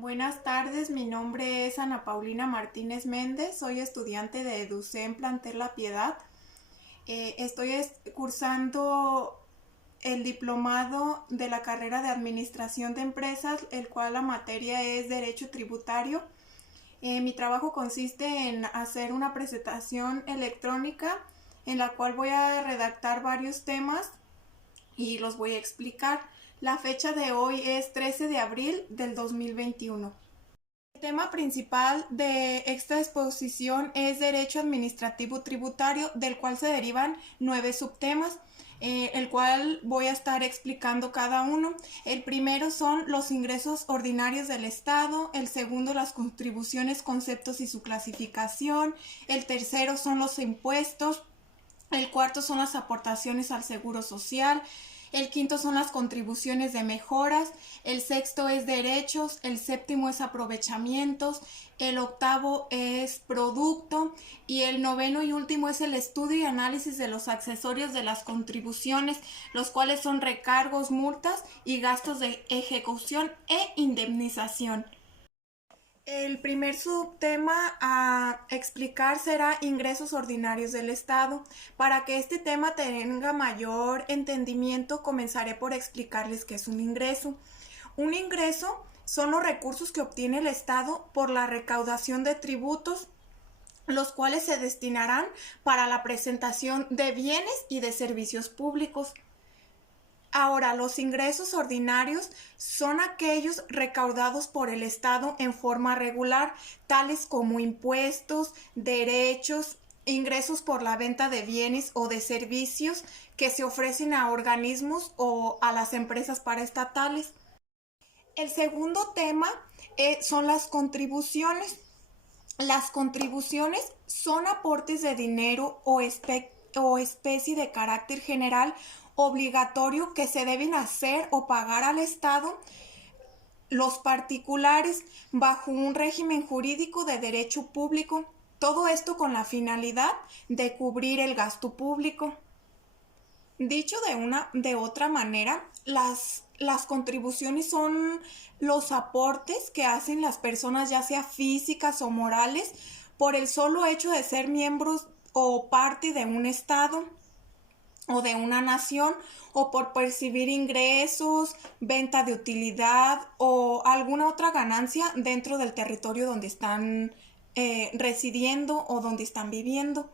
Buenas tardes, mi nombre es Ana Paulina Martínez Méndez, soy estudiante de EduCen Plantel La Piedad. Estoy cursando el diplomado de la carrera de Administración de Empresas, el cual la materia es Derecho Tributario. Mi trabajo consiste en hacer una presentación electrónica en la cual voy a redactar varios temas y los voy a explicar. La fecha de hoy es 13 de abril del 2021. El tema principal de esta exposición es Derecho Administrativo Tributario, del cual se derivan 9 subtemas, el cual voy a estar explicando cada uno. El primero son los ingresos ordinarios del Estado, el segundo las contribuciones, conceptos y su clasificación, el tercero son los impuestos, el cuarto son las aportaciones al Seguro Social, el quinto son las contribuciones de mejoras, el sexto es derechos, el séptimo es aprovechamientos, el octavo es producto y el noveno y último es el estudio y análisis de los accesorios de las contribuciones, los cuales son recargos, multas y gastos de ejecución e indemnización. El primer subtema a explicar será ingresos ordinarios del Estado. Para que este tema tenga mayor entendimiento, comenzaré por explicarles qué es un ingreso. Un ingreso son los recursos que obtiene el Estado por la recaudación de tributos, los cuales se destinarán para la presentación de bienes y de servicios públicos. Ahora, los ingresos ordinarios son aquellos recaudados por el Estado en forma regular, tales como impuestos, derechos, ingresos por la venta de bienes o de servicios que se ofrecen a organismos o a las empresas paraestatales. El segundo tema son las contribuciones. Las contribuciones son aportes de dinero o especie de carácter general obligatorio que se deben hacer o pagar al Estado los particulares bajo un régimen jurídico de derecho público. Todo esto con la finalidad de cubrir el gasto público. Dicho de otra manera, las contribuciones son los aportes que hacen las personas, ya sea físicas o morales, por el solo hecho de ser miembros o parte de un Estado o de una nación, o por percibir ingresos, venta de utilidad o alguna otra ganancia dentro del territorio donde están residiendo o donde están viviendo.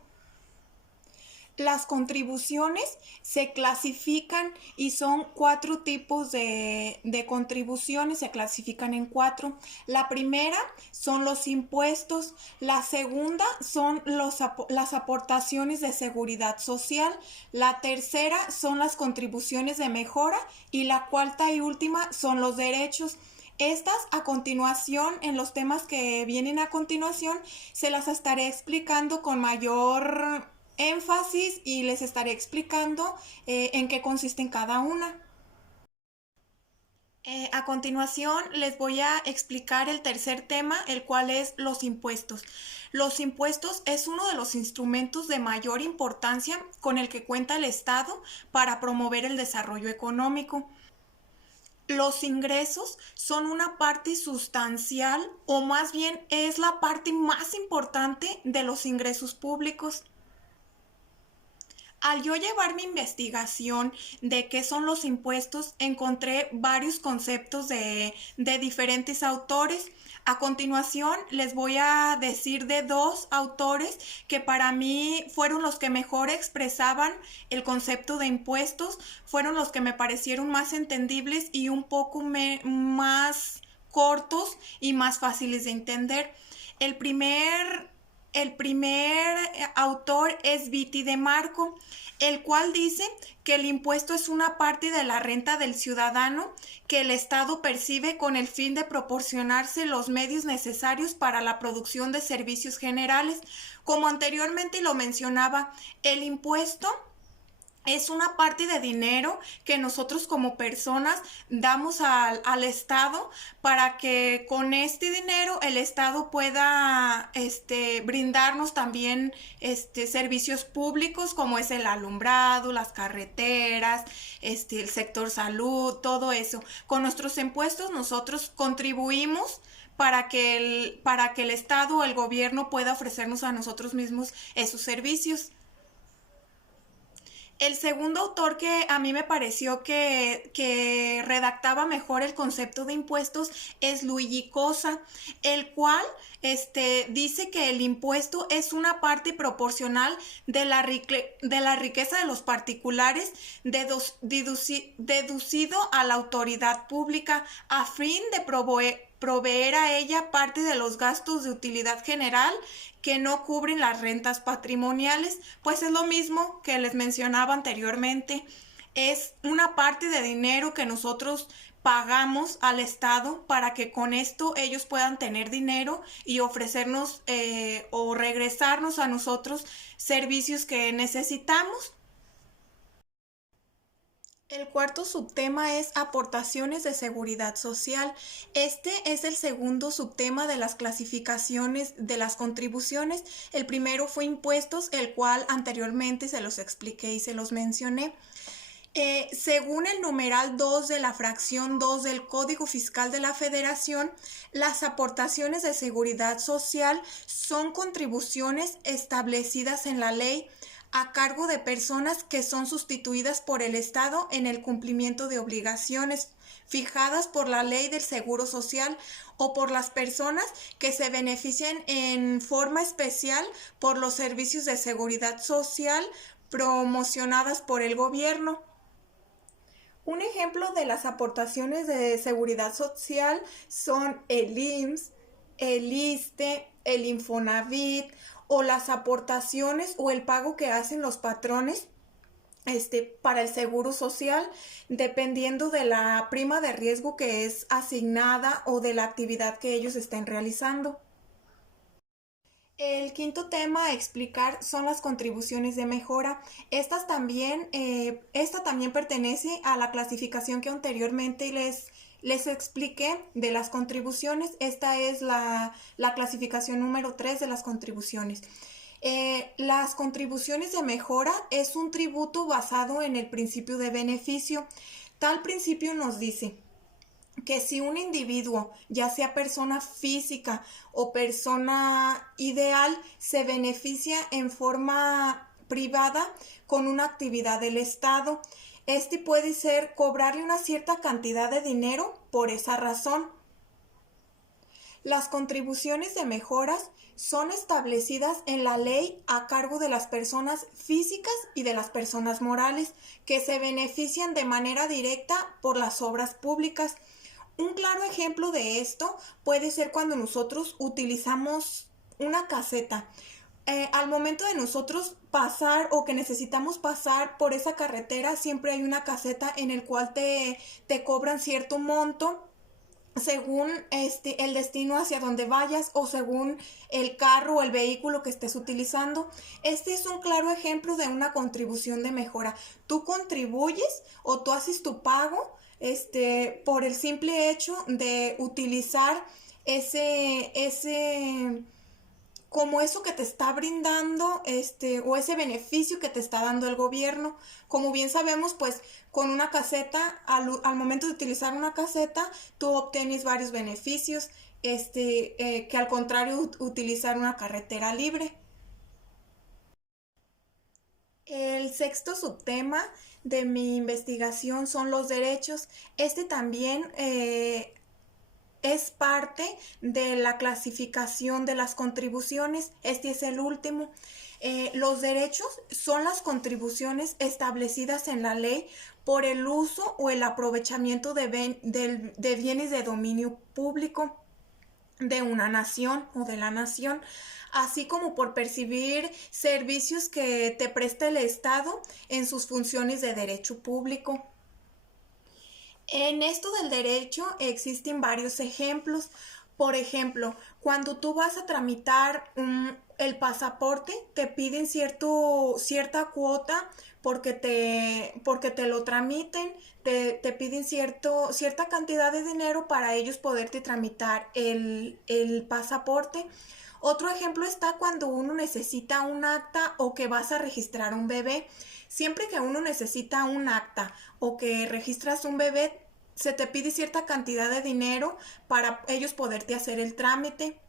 Las contribuciones se clasifican y son 4 tipos de contribuciones, se clasifican en 4. La primera son los impuestos, la segunda son las aportaciones de seguridad social, la tercera son las contribuciones de mejora y la cuarta y última son los derechos. Estas a continuación, en los temas que vienen a continuación, se las estaré explicando con mayor énfasis y les estaré explicando en qué consisten cada una. A continuación les voy a explicar el tercer tema, el cual es los impuestos. Los impuestos es uno de los instrumentos de mayor importancia con el que cuenta el Estado para promover el desarrollo económico. Los ingresos son una parte sustancial, o más bien es la parte más importante de los ingresos públicos. Al yo llevar mi investigación de qué son los impuestos, encontré varios conceptos de diferentes autores. A continuación les voy a decir de 2 autores que para mí fueron los que mejor expresaban el concepto de impuestos, fueron los que me parecieron más entendibles y un poco más cortos y más fáciles de entender. El primer autor es Viti de Marco, el cual dice que el impuesto es una parte de la renta del ciudadano que el Estado percibe con el fin de proporcionarse los medios necesarios para la producción de servicios generales. Como anteriormente lo mencionaba, el impuesto es una parte de dinero que nosotros como personas damos al Estado para que con este dinero el Estado pueda brindarnos también servicios públicos como es el alumbrado, las carreteras, el sector salud, todo eso. Con nuestros impuestos nosotros contribuimos para que el Estado o el gobierno pueda ofrecernos a nosotros mismos esos servicios. El segundo autor que a mí me pareció que redactaba mejor el concepto de impuestos es Luigi Cosa, el cual dice que el impuesto es una parte proporcional de la riqueza de los particulares deducido a la autoridad pública a fin de proveer a ella parte de los gastos de utilidad general que no cubren las rentas patrimoniales, pues es lo mismo que les mencionaba anteriormente. Es una parte de dinero que nosotros pagamos al Estado para que con esto ellos puedan tener dinero y ofrecernos o regresarnos a nosotros servicios que necesitamos. El cuarto subtema es aportaciones de seguridad social. Este es el segundo subtema de las clasificaciones de las contribuciones. El primero fue impuestos, el cual anteriormente se los expliqué y se los mencioné. Según el numeral 2 de la fracción 2 del Código Fiscal de la Federación, las aportaciones de seguridad social son contribuciones establecidas en la ley a cargo de personas que son sustituidas por el Estado en el cumplimiento de obligaciones fijadas por la ley del Seguro Social o por las personas que se beneficien en forma especial por los servicios de seguridad social promocionadas por el gobierno. Un ejemplo de las aportaciones de seguridad social son el IMSS, el ISSSTE, el Infonavit o las aportaciones o el pago que hacen los patrones para el seguro social, dependiendo de la prima de riesgo que es asignada o de la actividad que ellos estén realizando. El quinto tema a explicar son las contribuciones de mejora. Esta también pertenece a la clasificación que anteriormente les expliqué de las contribuciones. Esta es la clasificación número 3 de las contribuciones. Las contribuciones de mejora es un tributo basado en el principio de beneficio. Tal principio nos dice que si un individuo, ya sea persona física o persona ideal, se beneficia en forma privada con una actividad del Estado, este puede ser cobrarle una cierta cantidad de dinero por esa razón. Las contribuciones de mejoras son establecidas en la ley a cargo de las personas físicas y de las personas morales que se benefician de manera directa por las obras públicas. Un claro ejemplo de esto puede ser cuando nosotros utilizamos una caseta. Al momento de nosotros pasar o que necesitamos pasar por esa carretera, siempre hay una caseta en el cual te cobran cierto monto según el destino hacia donde vayas o según el carro o el vehículo que estés utilizando. Este es un claro ejemplo de una contribución de mejora. Tú contribuyes o tú haces tu pago por el simple hecho de utilizar como eso que te está brindando, o ese beneficio que te está dando el gobierno. Como bien sabemos, pues con una caseta, al momento de utilizar una caseta, tú obtienes varios beneficios, que al contrario utilizar una carretera libre. El sexto subtema de mi investigación son los derechos. Este también es parte de la clasificación de las contribuciones. Este es el último. Los derechos son las contribuciones establecidas en la ley por el uso o el aprovechamiento de bienes de dominio público de una nación o de la nación, así como por percibir servicios que te presta el Estado en sus funciones de derecho público. En esto del derecho existen varios ejemplos. Por ejemplo, cuando tú vas a tramitar el pasaporte, te piden cierta cuota porque te lo tramiten, te piden cierta cantidad de dinero para ellos poderte tramitar el pasaporte. Otro ejemplo está cuando uno necesita un acta o que vas a registrar un bebé. Siempre que uno necesita un acta o que registras un bebé, se te pide cierta cantidad de dinero para ellos poderte hacer el trámite.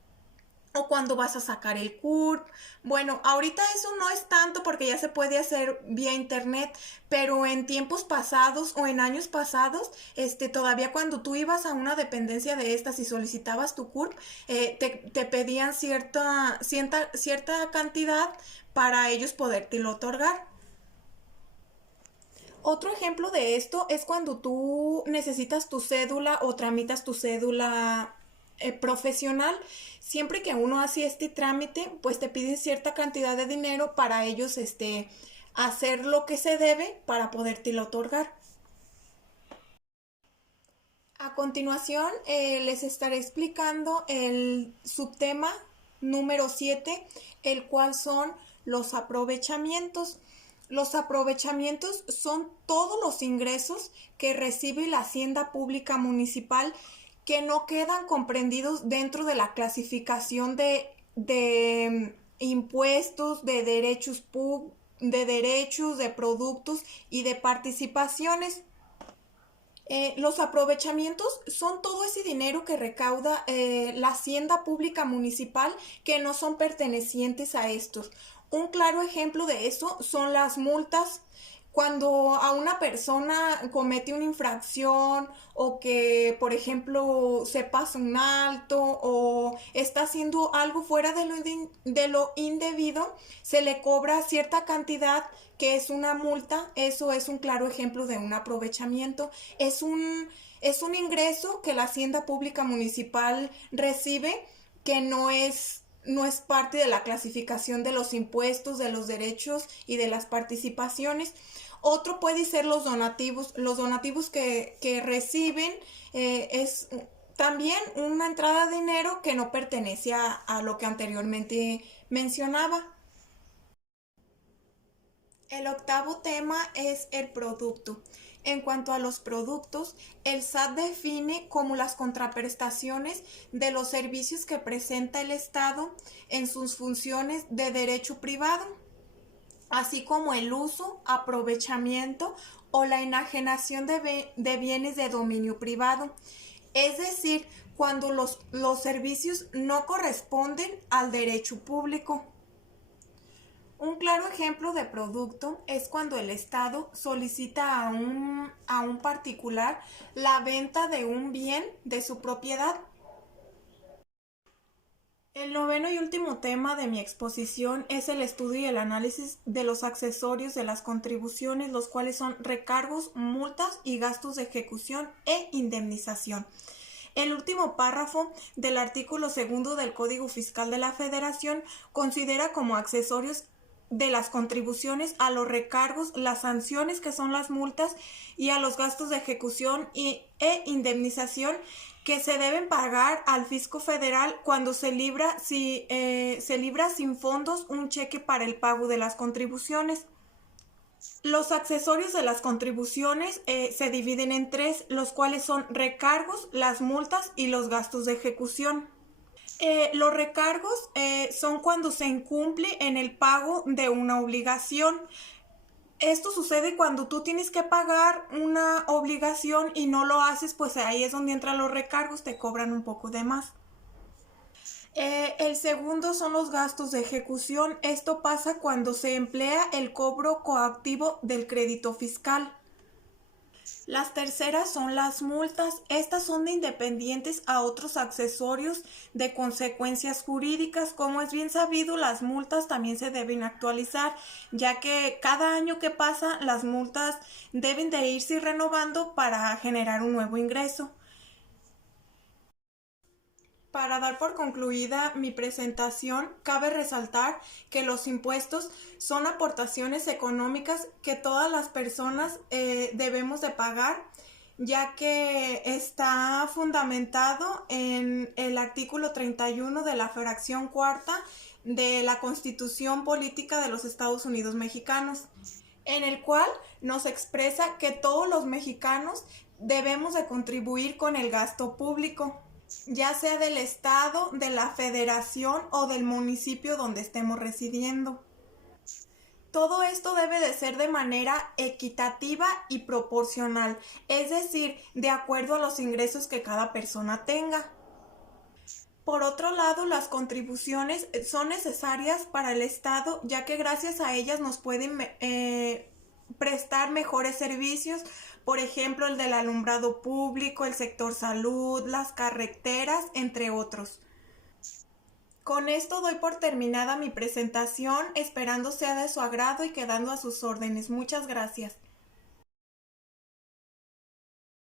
O cuando vas a sacar el CURP. Bueno, ahorita eso no es tanto porque ya se puede hacer vía internet, pero en tiempos pasados o en años pasados, todavía cuando tú ibas a una dependencia de estas y solicitabas tu CURP, te pedían cierta cantidad para ellos podértelo otorgar. Otro ejemplo de esto es cuando tú necesitas tu cédula o tramitas tu cédula profesional. Siempre que uno hace este trámite, pues te piden cierta cantidad de dinero para ellos hacer lo que se debe para podértelo otorgar. A continuación, les estaré explicando el subtema número 7, el cual son los aprovechamientos. Los aprovechamientos son todos los ingresos que recibe la Hacienda Pública Municipal que no quedan comprendidos dentro de la clasificación de impuestos, de derechos, de productos y de participaciones. Los aprovechamientos son todo ese dinero que recauda la Hacienda Pública Municipal que no son pertenecientes a estos. Un claro ejemplo de eso son las multas. Cuando a una persona comete una infracción o que, por ejemplo, se pasa un alto o está haciendo algo fuera de lo indebido, se le cobra cierta cantidad que es una multa. Eso es un claro ejemplo de un aprovechamiento. Es un ingreso que la Hacienda Pública Municipal recibe que no es parte de la clasificación de los impuestos, de los derechos y de las participaciones. Otro puede ser los donativos. Los donativos que reciben es también una entrada de dinero que no pertenece a lo que anteriormente mencionaba. El octavo tema es el producto. En cuanto a los productos, el SAT define como las contraprestaciones de los servicios que presenta el Estado en sus funciones de derecho privado, así como el uso, aprovechamiento o la enajenación de bienes de dominio privado. Es decir, cuando los servicios no corresponden al derecho público. Un claro ejemplo de producto es cuando el Estado solicita a un particular la venta de un bien de su propiedad. El noveno y último tema de mi exposición es el estudio y el análisis de los accesorios de las contribuciones, los cuales son recargos, multas y gastos de ejecución e indemnización. El último párrafo del artículo 2 del Código Fiscal de la Federación considera como accesorios de las contribuciones a los recargos, las sanciones que son las multas y a los gastos de ejecución e indemnización que se deben pagar al fisco federal cuando se libra sin fondos un cheque para el pago de las contribuciones. Los accesorios de las contribuciones se dividen en tres, los cuales son recargos, las multas y los gastos de ejecución. Los recargos son cuando se incumple en el pago de una obligación. Esto sucede cuando tú tienes que pagar una obligación y no lo haces, pues ahí es donde entran los recargos, te cobran un poco de más. El segundo son los gastos de ejecución. Esto pasa cuando se emplea el cobro coactivo del crédito fiscal. Las terceras son las multas. Estas son de independientes a otros accesorios de consecuencias jurídicas. Como es bien sabido, las multas también se deben actualizar, ya que cada año que pasa las multas deben de irse renovando para generar un nuevo ingreso. Para dar por concluida mi presentación, cabe resaltar que los impuestos son aportaciones económicas que todas las personas debemos de pagar, ya que está fundamentado en el artículo 31 de la fracción cuarta de la Constitución Política de los Estados Unidos Mexicanos. en el cual nos expresa que todos los mexicanos debemos de contribuir con el gasto público, ya sea del estado, de la federación o del municipio donde estemos residiendo. Todo esto debe de ser de manera equitativa y proporcional, es decir, de acuerdo a los ingresos que cada persona tenga. Por otro lado, las contribuciones son necesarias para el Estado, ya que gracias a ellas nos pueden prestar mejores servicios, por ejemplo, el del alumbrado público, el sector salud, las carreteras, entre otros. Con esto doy por terminada mi presentación, esperando sea de su agrado y quedando a sus órdenes. Muchas gracias.